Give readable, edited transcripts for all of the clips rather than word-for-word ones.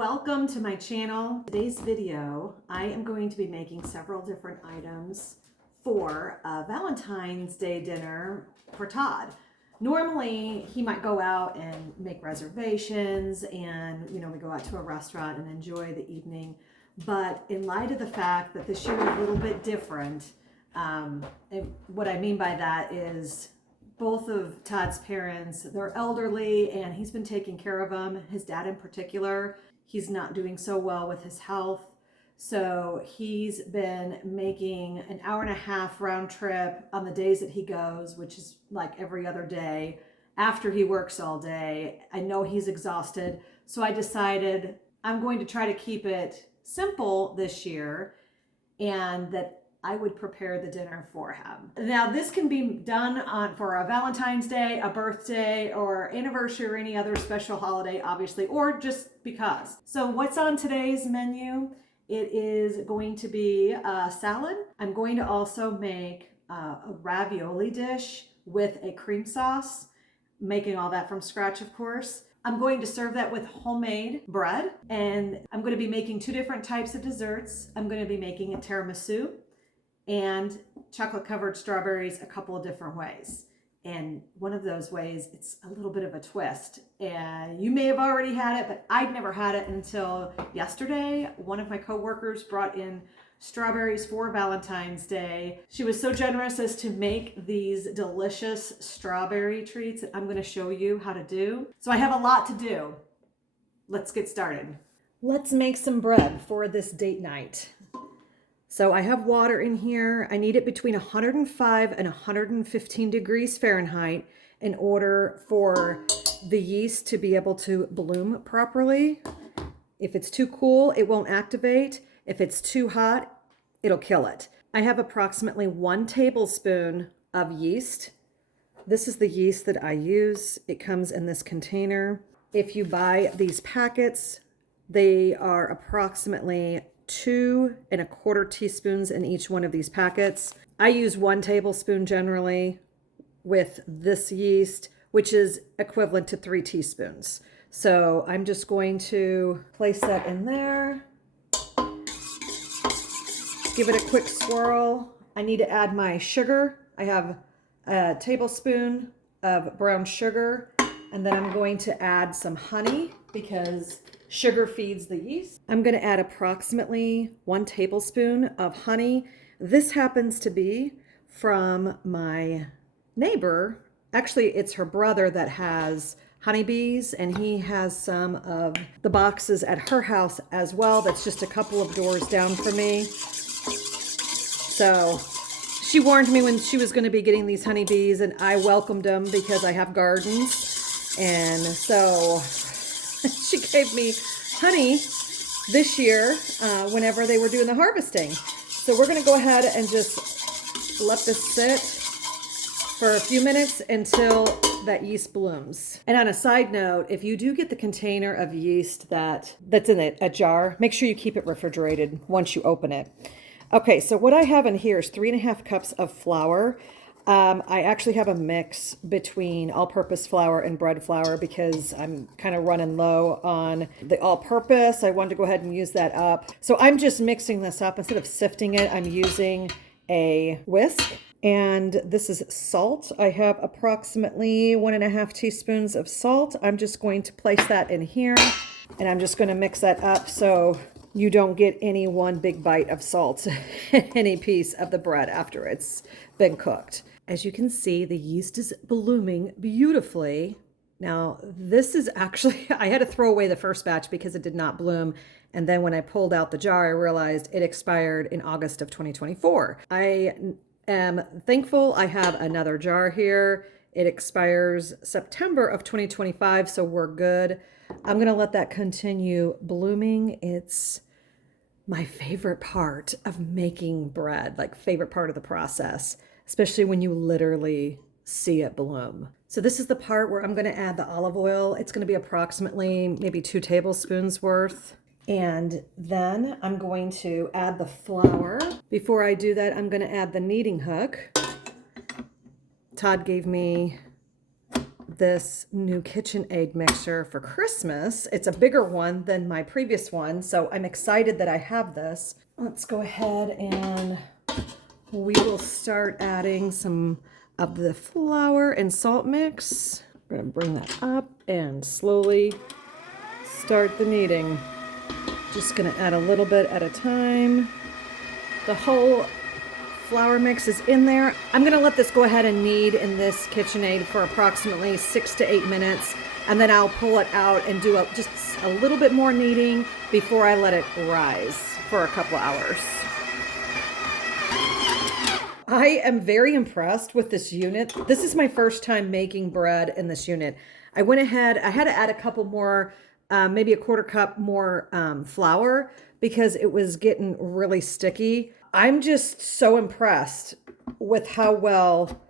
welcome to my channel. Today's video, I am going to be making several different items for a Valentine's Day dinner for Todd. Normally, he might go out and make reservations and, we go out to a restaurant and enjoy the evening. But in light of the fact that this year is a little bit different, and what I mean by that is both of Todd's parents, they're elderly and he's been taking care of them. His dad in particular, he's not doing so well with his health. So he's been making an hour-and-a-half round trip on the days that he goes, which is like every other day after he works all day. I know he's exhausted. So I decided I'm going to try to keep it simple this year and that I would prepare the dinner for him. Now, this can be done for a Valentine's Day, a birthday, or anniversary, or any other special holiday, obviously, or just because. So what's on today's menu? It is going to be a salad. I'm going to also make a ravioli dish with a cream sauce, making all that from scratch, of course. I'm going to serve that with homemade bread, and I'm going to be making two different types of desserts. I'm going to be making a tiramisu and chocolate covered strawberries a couple of different ways. And one of those ways, it's a little bit of a twist. And you may have already had it, but I'd never had it until yesterday. One of my coworkers brought in strawberries for Valentine's Day. She was so generous as to make these delicious strawberry treats that I'm going to show you how to do. So I have a lot to do. Let's get started. Let's make some bread for this date night. So I have water in here. I need it between 105 and 115 degrees Fahrenheit in order for the yeast to be able to bloom properly. If it's too cool, it won't activate. If it's too hot, it'll kill it. I have approximately 1 tablespoon of yeast. This is the yeast that I use. It comes in this container. If you buy these packets, they are approximately 2¼ teaspoons in each one of these packets. I use 1 tablespoon generally with this yeast, which is equivalent to 3 teaspoons. So I'm just going to place that in there. Give it a quick swirl. I need to add my sugar. I have a tablespoon of brown sugar, and then I'm going to add some honey because sugar feeds the yeast. I'm going to add approximately 1 tablespoon of honey. This happens to be from my neighbor. Actually, it's her brother that has honeybees, and he has some of the boxes at her house as well. That's just a couple of doors down from me. So she warned me when she was going to be getting these honeybees, and I welcomed them because I have gardens. And so she gave me honey this year whenever they were doing the harvesting. So we're going to go ahead and just let this sit for a few minutes until that yeast blooms. And on a side note, if you do get the container of yeast that's in a jar, make sure you keep it refrigerated once you open it. Okay, so what I have in here is 3½ cups of flour. I actually have a mix between all-purpose flour and bread flour because I'm kind of running low on the all-purpose. I wanted to go ahead and use that up. So I'm just mixing this up. Instead of sifting it, I'm using a whisk. And this is salt. I have approximately 1½ teaspoons of salt. I'm just going to place that in here, and I'm just going to mix that up so you don't get any one big bite of salt in any piece of the bread after it's been cooked. As you can see, the yeast is blooming beautifully. Now, this is actually, I had to throw away the first batch because it did not bloom. And then when I pulled out the jar, I realized it expired in August of 2024. I am thankful I have another jar here. It expires September of 2025, so we're good. I'm going to let that continue blooming. It's my favorite part of making bread, like favorite part of the process, especially when you literally see it bloom. So this is the part where I'm going to add the olive oil. It's going to be approximately maybe 2 tablespoons worth. And then I'm going to add the flour. Before I do that, I'm going to add the kneading hook. Todd gave me this new KitchenAid mixer for Christmas. It's a bigger one than my previous one, so I'm excited that I have this. Let's go ahead and we will start adding some of the flour and salt mix. We're gonna bring that up and slowly start the kneading. Just gonna add a little bit at a time. The whole flour mix is in there. I'm gonna let this go ahead and knead in this KitchenAid for approximately 6 to 8 minutes, and then I'll pull it out and do just a little bit more kneading before I let it rise for a couple hours. I am very impressed with this unit. This is my first time making bread in this unit. I went ahead, I had to add a couple more, maybe a quarter cup more flour because it was getting really sticky. I'm just so impressed with how well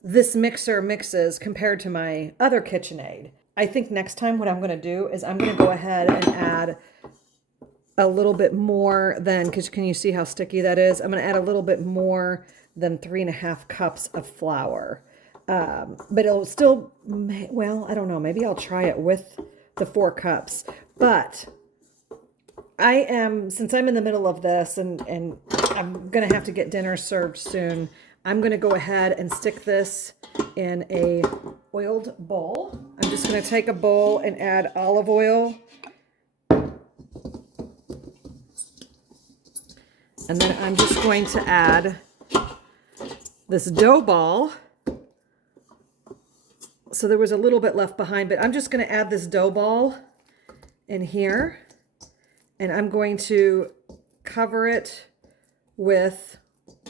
this mixer mixes compared to my other KitchenAid. I think next time what I'm going to do is I'm going to go ahead and add a little bit more than, because can you see how sticky that is? I'm going to add a little bit more than 3.5 cups of flour. But it'll still, well, I don't know, maybe I'll try it with the 4 cups. But since I'm in the middle of this and I'm going to have to get dinner served soon, I'm going to go ahead and stick this in a oiled bowl. I'm just going to take a bowl and add olive oil. And then I'm just going to add this dough ball. So there was a little bit left behind, but I'm just going to add this dough ball in here. And I'm going to cover it with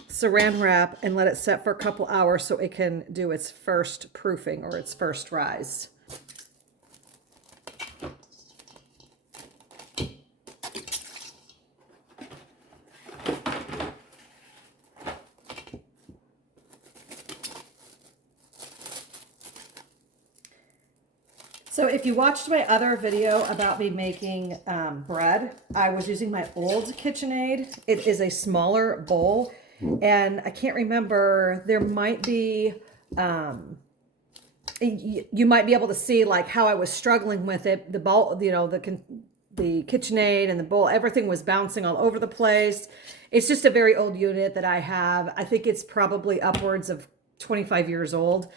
saran wrap and let it set for a couple hours so it can do its first proofing or its first rise. So if you watched my other video about me making bread, I was using my old KitchenAid. It is a smaller bowl, and I can't remember, there might be, you might be able to see like how I was struggling with it. The bowl, you know, the KitchenAid and the bowl, everything was bouncing all over the place. It's just a very old unit that I have. I think it's probably upwards of 25 years old.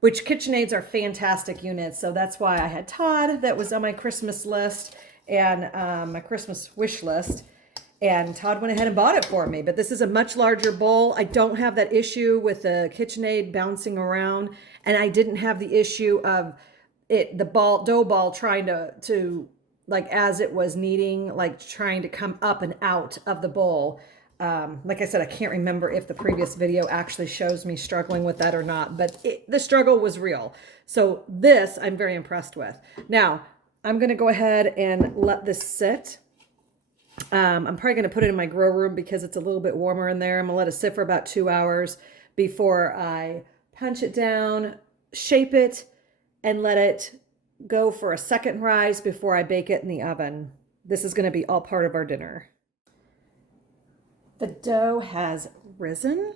Which KitchenAids are fantastic units. So that's why I had Todd that was on my Christmas list and my Christmas wish list. And Todd went ahead and bought it for me. But this is a much larger bowl. I don't have that issue with the KitchenAid bouncing around. And I didn't have the issue of the dough ball trying to like as it was kneading, like trying to come up and out of the bowl. Like I said, I can't remember if the previous video actually shows me struggling with that or not, but the struggle was real. So this I'm very impressed with. Now, I'm going to go ahead and let this sit. I'm probably going to put it in my grow room because it's a little bit warmer in there. I'm going to let it sit for about 2 hours before I punch it down, shape it, and let it go for a second rise before I bake it in the oven. This is going to be all part of our dinner. The dough has risen,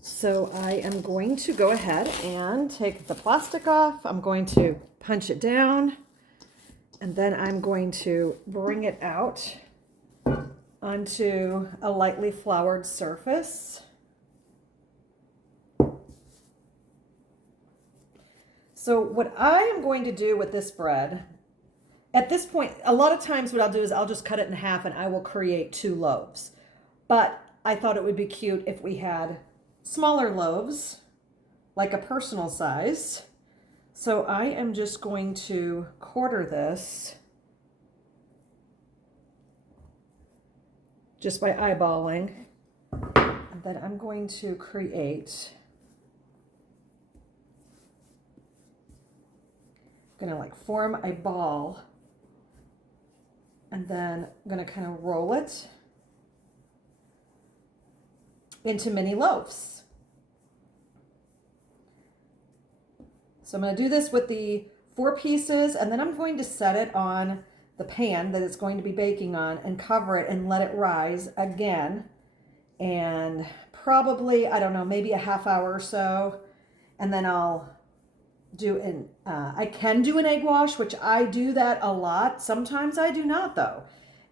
so I am going to go ahead and take the plastic off. I'm going to punch it down, and then I'm going to bring it out onto a lightly floured surface. So what I am going to do with this bread, at this point, a lot of times what I'll do is I'll just cut it in half and I will create 2 loaves. But I thought it would be cute if we had smaller loaves, like a personal size. So I am just going to quarter this just by eyeballing. And then I'm going to create, I'm gonna like form a ball. And then I'm going to kind of roll it into mini loaves. So I'm going to do this with the 4 pieces, and then I'm going to set it on the pan that it's going to be baking on and cover it and let it rise again. And probably, I don't know, maybe a half hour or so. And then I'll I can do an egg wash, which I do that a lot. Sometimes I do not though.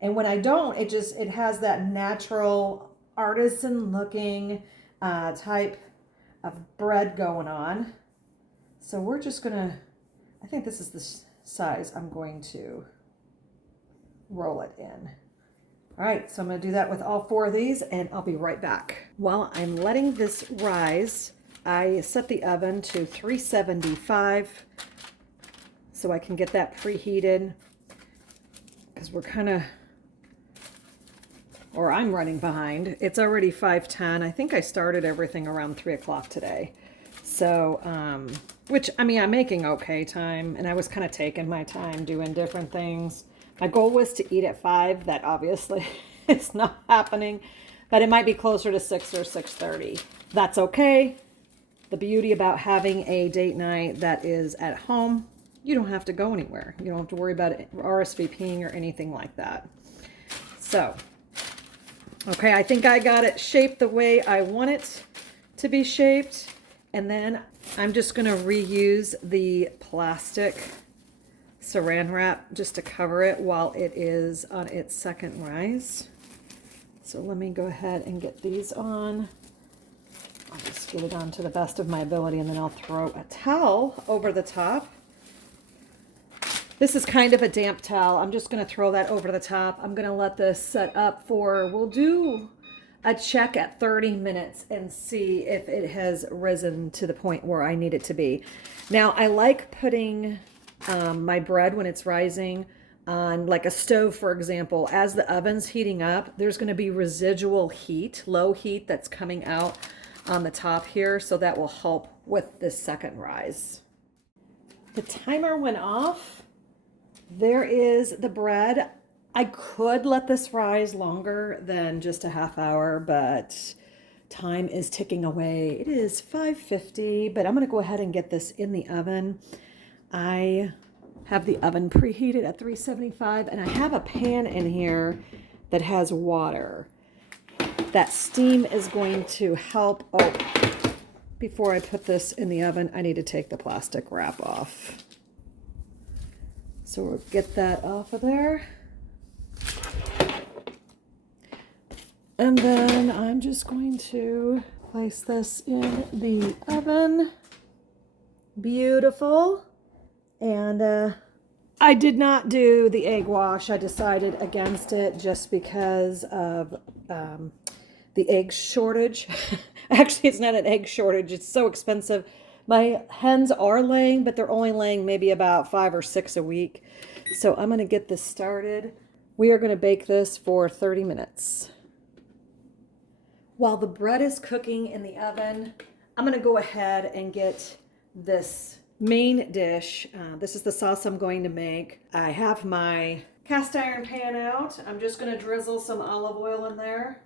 And when I don't, it has that natural artisan looking type of bread going on. So we're just gonna, I think this is the size I'm going to roll it in. All right, so I'm gonna do that with all 4 of these and I'll be right back. While I'm letting this rise, I set the oven to 375 so I can get that preheated because I'm running behind. It's already 5:10. I think I started everything around 3 o'clock today. So, which, I mean, I'm making okay time, and I was kind of taking my time doing different things. My goal was to eat at 5. That obviously is not happening, but it might be closer to 6 or 6:30. That's okay. The beauty about having a date night that is at home, you don't have to go anywhere. You don't have to worry about RSVPing or anything like that. So, okay, I think I got it shaped the way I want it to be shaped. And then I'm just going to reuse the plastic saran wrap just to cover it while it is on its second rise. So let me go ahead and get these on. I'll just get it on to the best of my ability, and then I'll throw a towel over the top. This is kind of a damp towel. I'm just going to throw that over the top. I'm going to let this set up we'll do a check at 30 minutes and see if it has risen to the point where I need it to be. Now, I like putting my bread when it's rising on like a stove, for example. As the oven's heating up, there's going to be residual heat, low heat that's coming out on the top here, so that will help with this second rise. The timer went off. There is the bread. I could let this rise longer than just a half hour, but time is ticking away. It is 5:50, but I'm going to go ahead and get this in the oven. I have the oven preheated at 375, and I have a pan in here that has water. That steam is going to help. Oh, before I put this in the oven, I need to take the plastic wrap off. So we'll get that off of there. And then I'm just going to place this in the oven. Beautiful. And I did not do the egg wash. I decided against it just because of the egg shortage. Actually, it's not an egg shortage. It's so expensive. My hens are laying, but they're only laying maybe about 5 or 6 a week. So I'm going to get this started. We are going to bake this for 30 minutes. While the bread is cooking in the oven, I'm going to go ahead and get this main dish. This is the sauce I'm going to make. I have my cast iron pan out. I'm just going to drizzle some olive oil in there.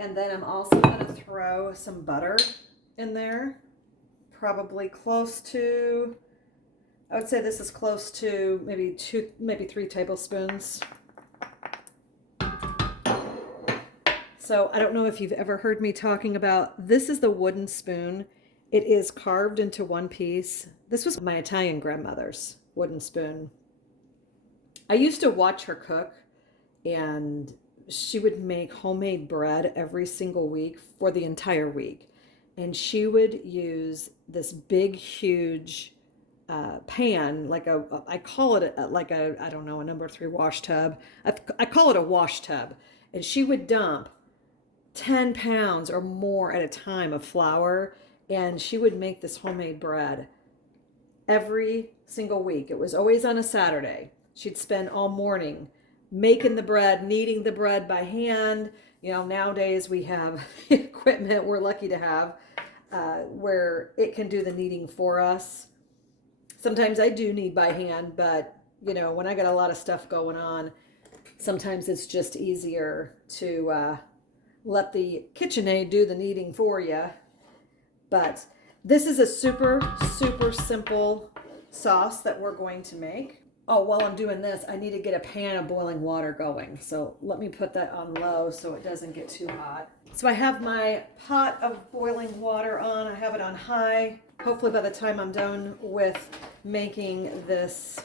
And then I'm also going to throw some butter in there. Probably close to, I would say this is close to maybe 3 tablespoons. So I don't know if you've ever heard me talking about, this is the wooden spoon. It is carved into one piece. This was my Italian grandmother's wooden spoon. I used to watch her cook, and she would make homemade bread every single week for the entire week. And she would use this big, huge pan, I call it I don't know, a number 3 wash tub. I call it a wash tub. And she would dump 10 pounds or more at a time of flour, and she would make this homemade bread every single week. It was always on a Saturday. She'd spend all morning making the bread, kneading the bread by hand. You know, nowadays we have equipment we're lucky to have where it can do the kneading for us. Sometimes I do knead by hand, but you know, when I got a lot of stuff going on, sometimes it's just easier to let the KitchenAid do the kneading for you. But this is a super, super simple sauce that we're going to make. Oh, while I'm doing this, I need to get a pan of boiling water going. So let me put that on low so it doesn't get too hot. So I have my pot of boiling water on. I have it on high. Hopefully by the time I'm done with making this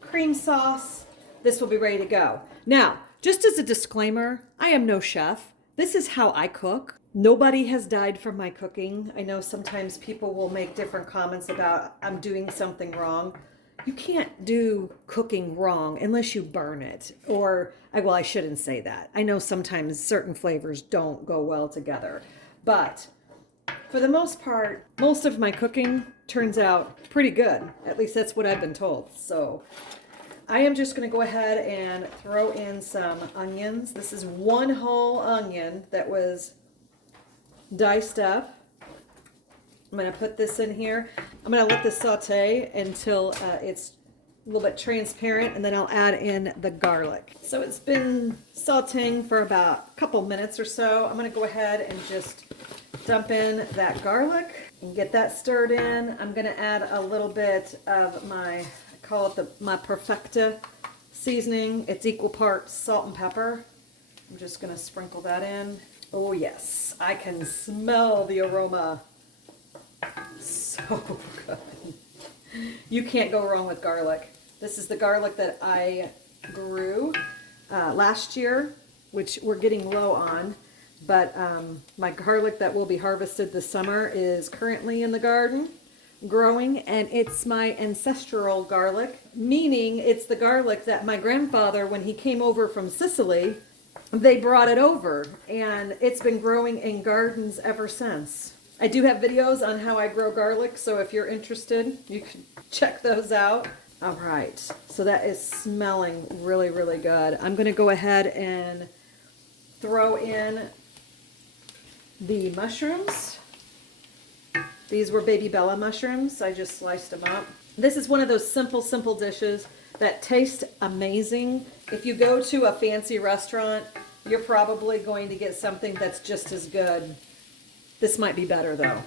cream sauce, this will be ready to go. Now, just as a disclaimer, I am no chef. This is how I cook. Nobody has died from my cooking. I know sometimes people will make different comments about I'm doing something wrong. You can't do cooking wrong unless you burn it. Or, well, I shouldn't say that. I know sometimes certain flavors don't go well together. But for the most part, most of my cooking turns out pretty good. At least that's what I've been told. So I am just going to go ahead and throw in some onions. This is one whole onion that was diced up. I'm going to put this in here. I'm going to let this saute until it's a little bit transparent, and then I'll add in the garlic. So it's been sauteing for about a couple minutes or so. I'm going to go ahead and just dump in that garlic and get that stirred in. I'm going to add a little bit of my, I call it my perfecta seasoning. It's equal parts salt and pepper. I'm just going to sprinkle that in. Oh yes, I can smell the aroma. So good. You can't go wrong with garlic. This is the garlic that I grew last year, which we're getting low on. But my garlic that will be harvested this summer is currently in the garden growing, and it's my ancestral garlic, meaning it's the garlic that my grandfather, when he came over from Sicily, they brought it over, and it's been growing in gardens ever since. I do have videos on how I grow garlic, so if you're interested, you can check those out. All right, so that is smelling really, really good. I'm going to go ahead and throw in the mushrooms. These were baby Bella mushrooms. I just sliced them up. This is one of those simple dishes that taste amazing. If you go to a fancy restaurant, you're probably going to get something that's just as good. This might be better though,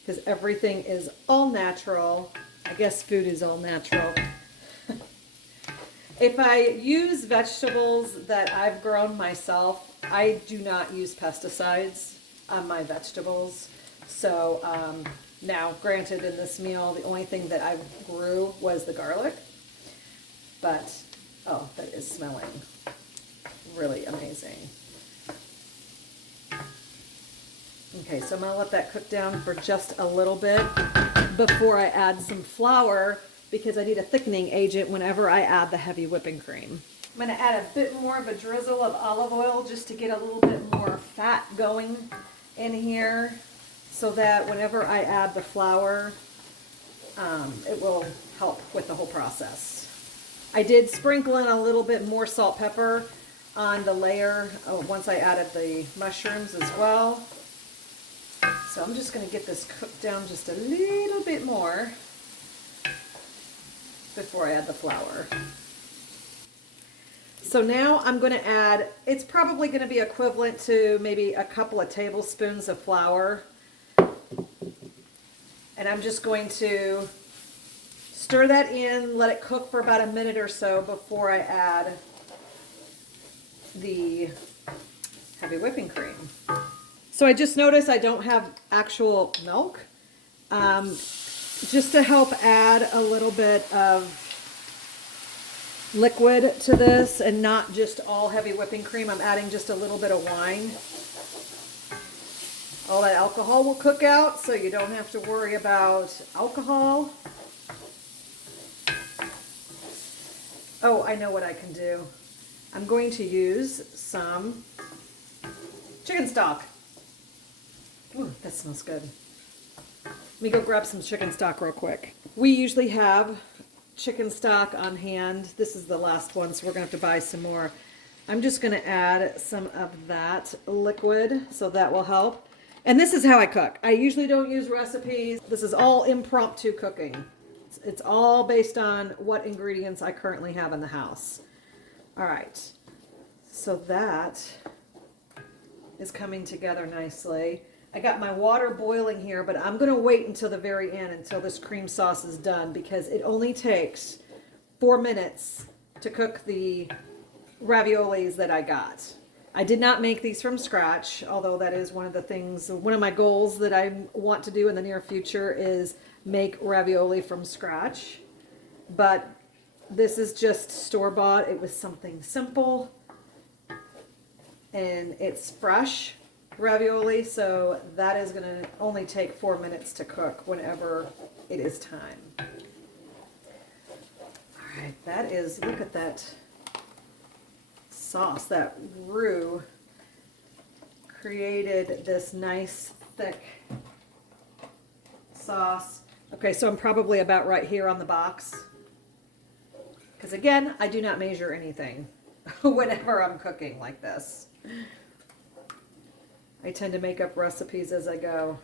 because everything is all natural. I guess food is all natural. If I use vegetables that I've grown myself, I do not use pesticides on my vegetables. So now, granted, in this meal, the only thing that I grew was the garlic. But, oh, that is smelling really amazing. Okay, so I'm going to let that cook down for just a little bit before I add some flour, because I need a thickening agent whenever I add the heavy whipping cream. I'm going to add a bit more of a drizzle of olive oil just to get a little bit more fat going in here, so that whenever I add the flour, it will help with the whole process. I did sprinkle in a little bit more salt, pepper on the layer once I added the mushrooms as well. So I'm just going to get this cooked down just a little bit more before I add the flour. So now I'm going to add, it's probably going to be equivalent to maybe a couple of tablespoons of flour. And I'm just going to stir that in, let it cook for about a minute or so before I add the heavy whipping cream. So I just noticed I don't have actual milk. Just to help add a little bit of liquid to this and not just all heavy whipping cream, I'm adding just a little bit of wine. All that alcohol will cook out, so you don't have to worry about alcohol. Oh, I know what I can do. I'm going to use some chicken stock. Ooh, that smells good. Let me go grab some chicken stock real quick. We usually have chicken stock on hand. This is the last one, so we're going to have to buy some more. I'm just going to add some of that liquid, so that will help. And this is how I cook. I usually don't use recipes. This is all impromptu cooking. It's all based on what ingredients I currently have in the house. All right, so that is coming together nicely. I got my water boiling here, but I'm going to wait until the very end, until this cream sauce is done, because it only takes 4 minutes to cook the raviolis that I got. I did not make these from scratch, although that is one of the things, one of my goals that I want to do in the near future is make ravioli from scratch. But this is just store-bought. It was something simple and it's fresh ravioli, so that is going to only take 4 minutes to cook whenever it is time. All right, that is, look at that sauce, that roux created this nice thick sauce. Okay, so I'm probably about right here on the box. Because again, I do not measure anything whenever I'm cooking like this. I tend to make up recipes as I go.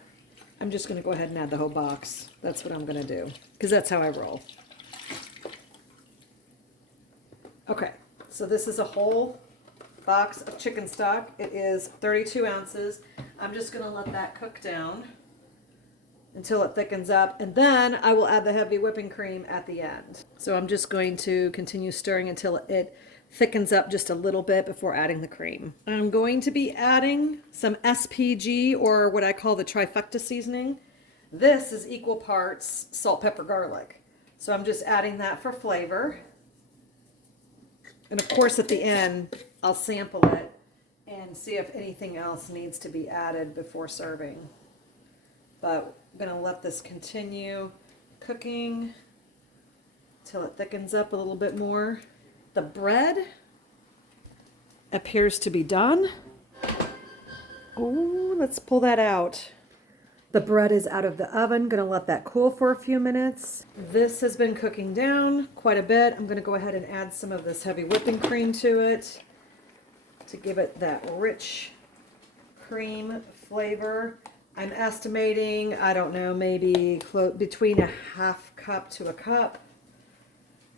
I'm just going to go ahead and add the whole box. That's what I'm going to do, because that's how I roll. Okay, so this is a whole box of chicken stock. It is 32 ounces. I'm just going to let that cook down until it thickens up, and then I will add the heavy whipping cream at the end. So I'm just going to continue stirring until it thickens up just a little bit before adding the cream. I'm going to be adding some SPG, or what I call the trifecta seasoning. This is equal parts salt, pepper, garlic. So I'm just adding that for flavor. And of course at the end, I'll sample it and see if anything else needs to be added before serving. But I'm going to let this continue cooking till it thickens up a little bit more. The bread appears to be done. Oh, let's pull that out. The bread is out of the oven. Going to let that cool for a few minutes. This has been cooking down quite a bit. I'm going to go ahead and add some of this heavy whipping cream to it to give it that rich cream flavor. I'm estimating, I don't know, maybe between a half cup to a cup.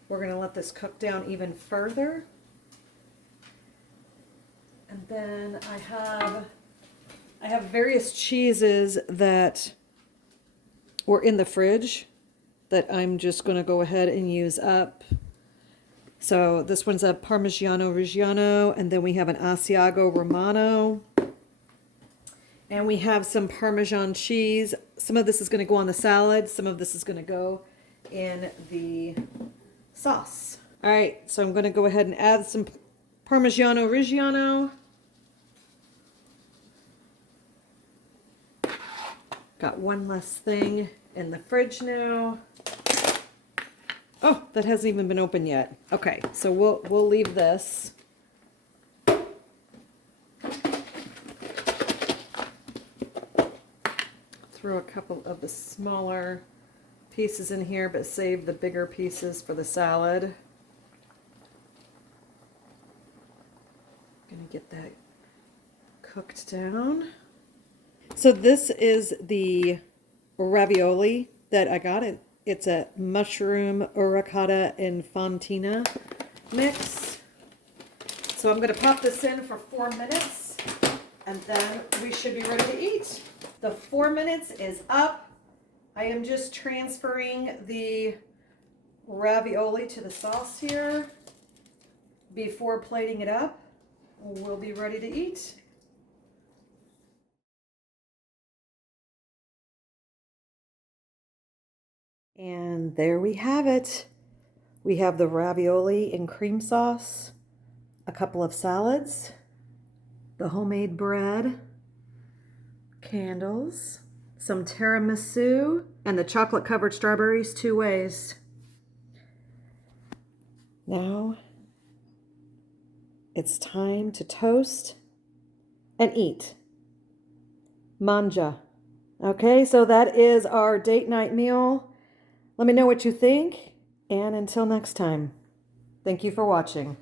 We're going to let this cook down even further. And then I have various cheeses that were in the fridge that I'm just going to go ahead and use up. So this one's a Parmigiano Reggiano, and then we have an Asiago Romano. And we have some Parmesan cheese. Some of this is going to go on the salad. Some of this is going to go in the sauce. All right, so I'm going to go ahead and add some Parmigiano Reggiano. Got one less thing in the fridge now. Oh, that hasn't even been opened yet. Okay, so we'll leave this. Throw a couple of the smaller pieces in here, but save the bigger pieces for the salad. Gonna get that cooked down. So this is the ravioli that I got. It's a mushroom, ricotta, and fontina mix. So I'm going to pop this in for 4 minutes, and then we should be ready to eat. The 4 minutes is up. I am just transferring the ravioli to the sauce here before plating it up. We'll be ready to eat. And there we have it. We have the ravioli in cream sauce, a couple of salads, the homemade bread, candles, some tiramisu, and the chocolate covered strawberries 2 ways. Now it's time to toast and eat. Manja. Okay, so that is our date night meal. Let me know what you think, and until next time, thank you for watching.